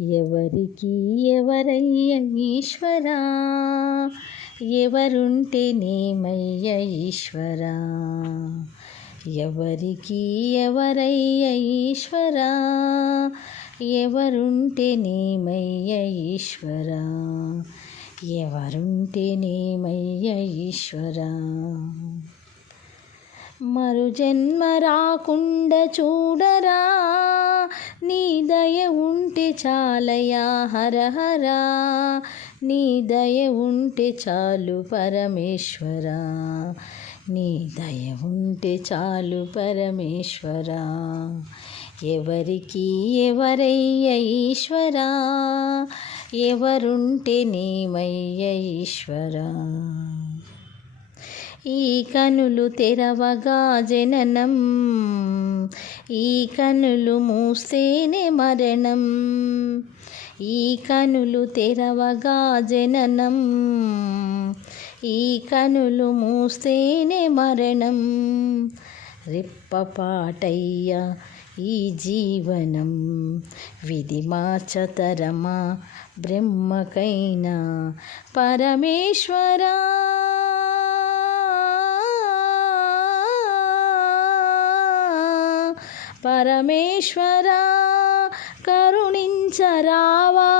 ఎవరికి ఎవరయ్య ఈశ్వరా, ఎవరుంటేనేమయ్య ఈశ్వరా. ఎవరికి ఎవరయ్య ఈశ్వరా, ఎవరుంటేనేమయ్య ఈశ్వరా. ఎవరుంటేనేమయ్య ఈశ్వరా. మరు జన్మ రాకుండా చూడరా, నీ దయ ఉంటే చాలయా హరహరా. నీ దయ ఉంటే చాలు పరమేశ్వరా, నీ దయ ఉంటే చాలు పరమేశ్వరా. ఎవరికి ఎవరయ్య ఈశ్వరా, ఎవరుంటేనేమయ్య ఈశ్వరా. ఈ కనులు తెరవగా జననం, ఈ కనులు మూస్తేనే మరణం. ఈ కనులు తెరవగా జననం, ఈ కనులు మూస్తేనే మరణం. రెప్పపాటయ్య ఈ జీవనం, విధి మార్చతరమా బ్రహ్మకైనా పరమేశ్వరా. పరమేశ్వరా కరుణించరావా,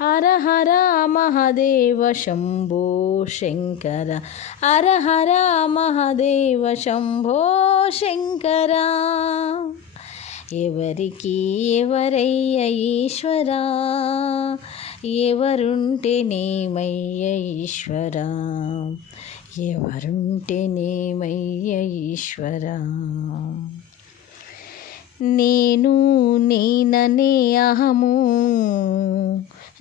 హర హర మహదేవ శంభో శంకర. హర హర మహదేవ శంభో శంకర. ఎవరికి ఎవరయ్య ఈశ్వరా, ఎవరుంటేనేమయ్య ఈశ్వరా. ఎవరుంటేనేమయ్య ఈశ్వరా. నేను నేననే అహము,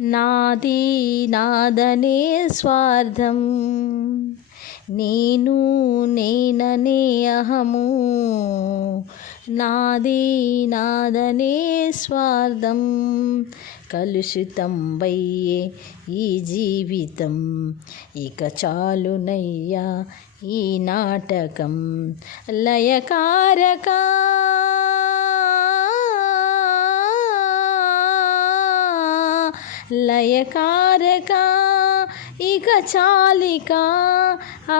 నాది నాదనే స్వార్థం. నేను నేననే అహము, నాది నాదనే స్వార్థం. కలుషితం వయ్యే ఈ జీవితం, ఇక చాలునయ్యా ఈ నాటకం. లయకారక లయకారక ఇక చాలిక.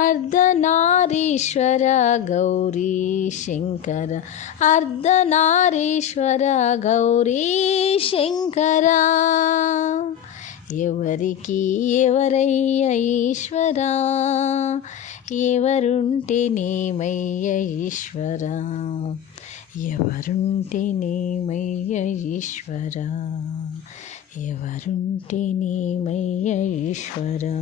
అర్ధనారీశ్వర గౌరీ శంకర. అర్ధనారీశ్వర గౌరీ శంకర. ఎవరికి ఎవరయ్య ఈశ్వరా, ఎవరుంటేనేమయ్య ఈశ్వరా. ఎవరుంటేనేమయ్య ఈశ్వరా. ఎవరుంటేనేమయ్య ఈశ్వరా.